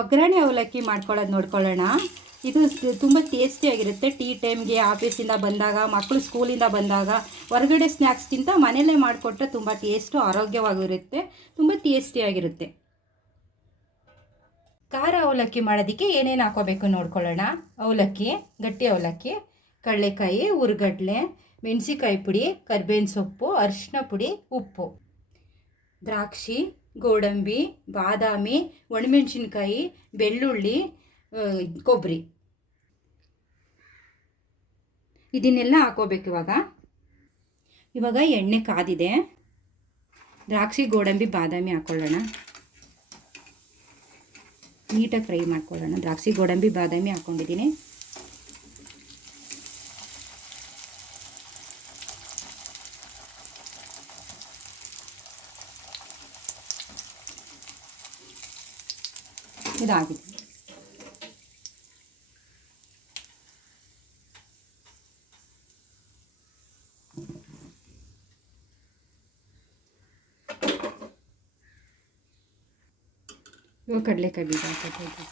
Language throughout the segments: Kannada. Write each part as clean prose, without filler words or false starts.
ಒಗ್ಗರಣೆ ಅವಲಕ್ಕಿ ಮಾಡ್ಕೊಳ್ಳೋದು ನೋಡ್ಕೊಳ್ಳೋಣ. ಇದು ತುಂಬ ಟೇಸ್ಟಿಯಾಗಿರುತ್ತೆ. ಟೀ ಟೈಮ್ಗೆ, ಆಫೀಸಿಂದ ಬಂದಾಗ, ಮಕ್ಕಳು ಸ್ಕೂಲಿಂದ ಬಂದಾಗ, ಹೊರಗಡೆ ಸ್ನ್ಯಾಕ್ಸ್ಗಿಂತ ಮನೆಯಲ್ಲೇ ಮಾಡಿಕೊಟ್ರೆ ತುಂಬ ಟೇಸ್ಟು, ಆರೋಗ್ಯವಾಗಿರುತ್ತೆ, ತುಂಬ ಟೇಸ್ಟಿಯಾಗಿರುತ್ತೆ. ಖಾರ ಅವಲಕ್ಕಿ ಮಾಡೋದಕ್ಕೆ ಏನೇನು ಹಾಕೋಬೇಕು ನೋಡ್ಕೊಳ್ಳೋಣ. ಅವಲಕ್ಕಿ, ಗಟ್ಟಿ ಅವಲಕ್ಕಿ, ಕಡಲೆಕಾಯಿ, ಹುರ್ಗಡ್ಲೆ, ಮೆಣಸಿಕಾಯಿ ಪುಡಿ, ಕರಿಬೇವಿನ ಸೊಪ್ಪು, ಅರಿಶಿನ ಪುಡಿ, ಉಪ್ಪು, ದ್ರಾಕ್ಷಿ, ಗೋಡಂಬಿ, ಬಾದಾಮಿ, ಒಣಮೆಣಸಿನ್ಕಾಯಿ, ಬೆಳ್ಳುಳ್ಳಿ, ಕೊಬ್ಬರಿ, ಇದನ್ನೆಲ್ಲ ಹಾಕೋಬೇಕು. ಇವಾಗ ಎಣ್ಣೆ ಕಾದಿದೆ. ದ್ರಾಕ್ಷಿ, ಗೋಡಂಬಿ, ಬಾದಾಮಿ ಹಾಕ್ಕೊಳ್ಳೋಣ. ನೀಟಾಗಿ ಫ್ರೈ ಮಾಡ್ಕೊಳ್ಳೋಣ. ದ್ರಾಕ್ಷಿ, ಗೋಡಂಬಿ, ಬಾದಾಮಿ ಹಾಕ್ಕೊಂಡಿದ್ದೀನಿ. ಇದಾಗಿದೆ. ಇವಾಗ ಕಡಲೆಕಾಯಿ ಬೀಜ ಹಾಕೋದು.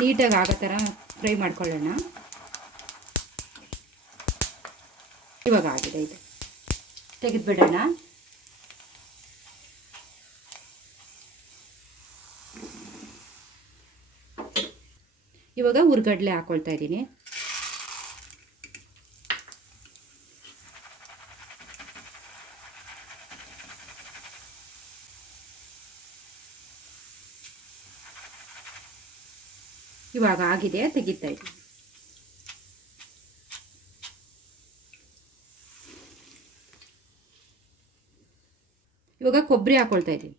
ನೀಟಾಗಿ ಆಗೋ ಥರ ಫ್ರೈ ಮಾಡ್ಕೊಳ್ಳೋಣ. ಇವಾಗ ಆಗಿದೆ. ಇದು ತೆಗೆದುಬಿಡೋಣ. ಇವಾಗ ಹುರ್ಗಡ್ಲೆ ಹಾಕ್ಕೊಳ್ತಾ ಇದ್ದೀನಿ. ಇವಾಗ ಆಗಿದೆ, ತೆಗಿತಾ ಇದ್ದೀನಿ. ಇವಾಗ ಕೊಬ್ಬರಿ ಹಾಕ್ಕೊಳ್ತಾ ಇದ್ದೀನಿ.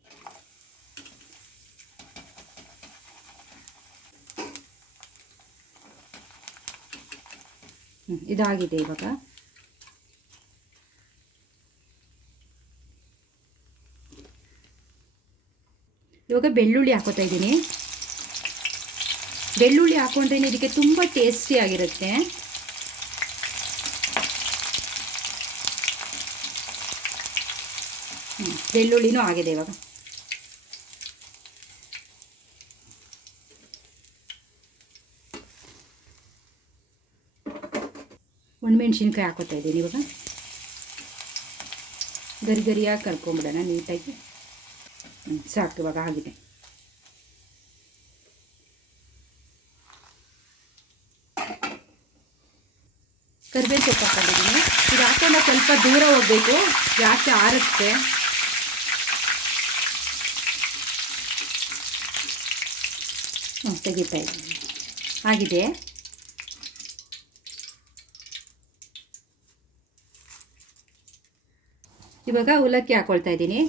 ಇದಾಗಿದೆ. ಇವಾಗ ಬೆಳ್ಳುಳ್ಳಿ ಹಾಕೋತಾ ಇದ್ದೀನಿ. ಬೆಳ್ಳುಳ್ಳಿ ಹಾಕೊಂಡ್ರೆ ಇದಕ್ಕೆ ತುಂಬ ಟೇಸ್ಟಿಯಾಗಿರುತ್ತೆ. ಬೆಳ್ಳುಳ್ಳಿನೂ ಆಗಿದೆ. ಇವಾಗ ಒಣಮೆಣಸಿನ್ಕಾಯಿ ಹಾಕೋತಾ ಇದ್ದೀನಿ. ಇವಾಗ ಗರಿಯಾಗಿ ಕರ್ಕೊಂಬಿಡೋಣ ನೀಟಾಗಿ. ಸಾಕು, ಇವಾಗ ಆಗಿದೆ. ಕರಿಬೇವು ಸೊಪ್ಪು ಹಾಕೊಂಡಿದ್ದೀನಿ. ಇದು ಹಾಕೊಂಡ ಸ್ವಲ್ಪ ದೂರ ಹೋಗಬೇಕು, ಜಾಸ್ತಿ ಆರುತ್ತೆ. ತೆಗಿತಾ ಇದ್ದೀನಿ. ಆಗಿದೆ. ಇವಾಗ ಅವಲಕ್ಕಿ ಹಾಕ್ಕೊಳ್ತಾ ಇದ್ದೀನಿ.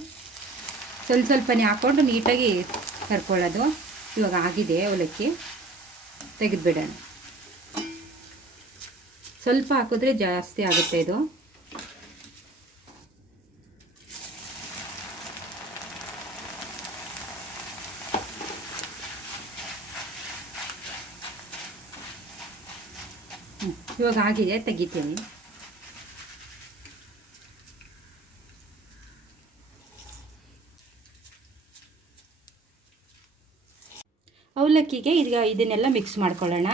ಸ್ವಲ್ಪನೇ ಹಾಕ್ಕೊಂಡು ನೀಟಾಗಿ ಕರ್ಕೊಳ್ಳೋದು. ಇವಾಗ ಆಗಿದೆ ಅವಲಕ್ಕಿ. ತೆಗೆದುಬಿಡೋಣ. ಸ್ವಲ್ಪ ಹಾಕಿದ್ರೆ ಜಾಸ್ತಿ ಆಗುತ್ತೆ ಇದು. ಇವಾಗ ಆಗಿದೆ, ತೆಗಿತೀನಿ. ಅವಲಕ್ಕಿಗೆ ಈಗ ಇದನ್ನೆಲ್ಲ ಮಿಕ್ಸ್ ಮಾಡ್ಕೊಳ್ಳೋಣ.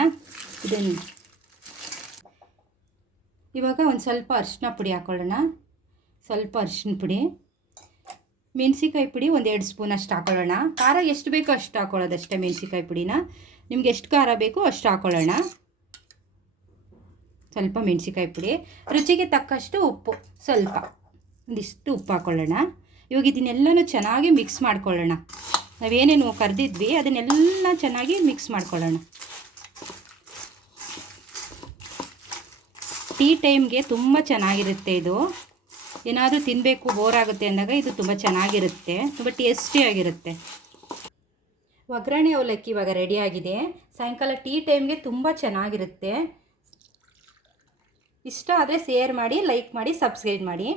ಇವಾಗ ಒಂದು ಸ್ವಲ್ಪ ಅರಿಶಿನ ಪುಡಿ ಹಾಕ್ಕೊಳ್ಳೋಣ. ಸ್ವಲ್ಪ ಅರಿಶಿನ ಪುಡಿ, ಮೆಣಸಿಕಾಯಿ ಪುಡಿ 1-2 ಸ್ಪೂನ್ ಅಷ್ಟು ಹಾಕ್ಕೊಳ್ಳೋಣ. ಖಾರ ಎಷ್ಟು ಬೇಕೋ ಅಷ್ಟು ಹಾಕ್ಕೊಳ್ಳೋದಷ್ಟೇ. ಮೆಣಸಿಕಾಯಿ ಪುಡಿನ ನಿಮ್ಗೆ ಎಷ್ಟು ಖಾರ ಬೇಕೋ ಅಷ್ಟು ಹಾಕ್ಕೊಳ್ಳೋಣ. ಸ್ವಲ್ಪ ಮೆಣಸಿಕಾಯಿ ಪುಡಿ, ರುಚಿಗೆ ತಕ್ಕಷ್ಟು ಉಪ್ಪು, ಸ್ವಲ್ಪ ಒಂದಿಷ್ಟು ಉಪ್ಪು ಹಾಕ್ಕೊಳ್ಳೋಣ. ಇವಾಗ ಇದನ್ನೆಲ್ಲನೂ ಚೆನ್ನಾಗಿ ಮಿಕ್ಸ್ ಮಾಡ್ಕೊಳ್ಳೋಣ. ನಾವೇನೇನು ಕರೆದಿದ್ವಿ ಅದನ್ನೆಲ್ಲ ಚೆನ್ನಾಗಿ ಮಿಕ್ಸ್ ಮಾಡ್ಕೊಳ್ಳೋಣ. ಟೀ ಟೈಮ್ಗೆ ತುಂಬ ಚೆನ್ನಾಗಿರುತ್ತೆ ಇದು. ಏನಾದರೂ ತಿನ್ನಬೇಕು, ಬೋರ್ ಆಗುತ್ತೆ ಅಂದಾಗ ಇದು ತುಂಬ ಚೆನ್ನಾಗಿರುತ್ತೆ, ತುಂಬ ಟೇಸ್ಟಿಯಾಗಿರುತ್ತೆ. ಒಗ್ಗರಣೆ ಅವಲಕ್ಕಿ ಇವಾಗ ರೆಡಿಯಾಗಿದೆ. ಸಾಯಂಕಾಲ ಟೀ ಟೈಮ್ಗೆ ತುಂಬ ಚೆನ್ನಾಗಿರುತ್ತೆ. ಇಷ್ಟ ಆದರೆ ಶೇರ್ ಮಾಡಿ, ಲೈಕ್ ಮಾಡಿ, ಸಬ್ಸ್ಕ್ರೈಬ್ ಮಾಡಿ.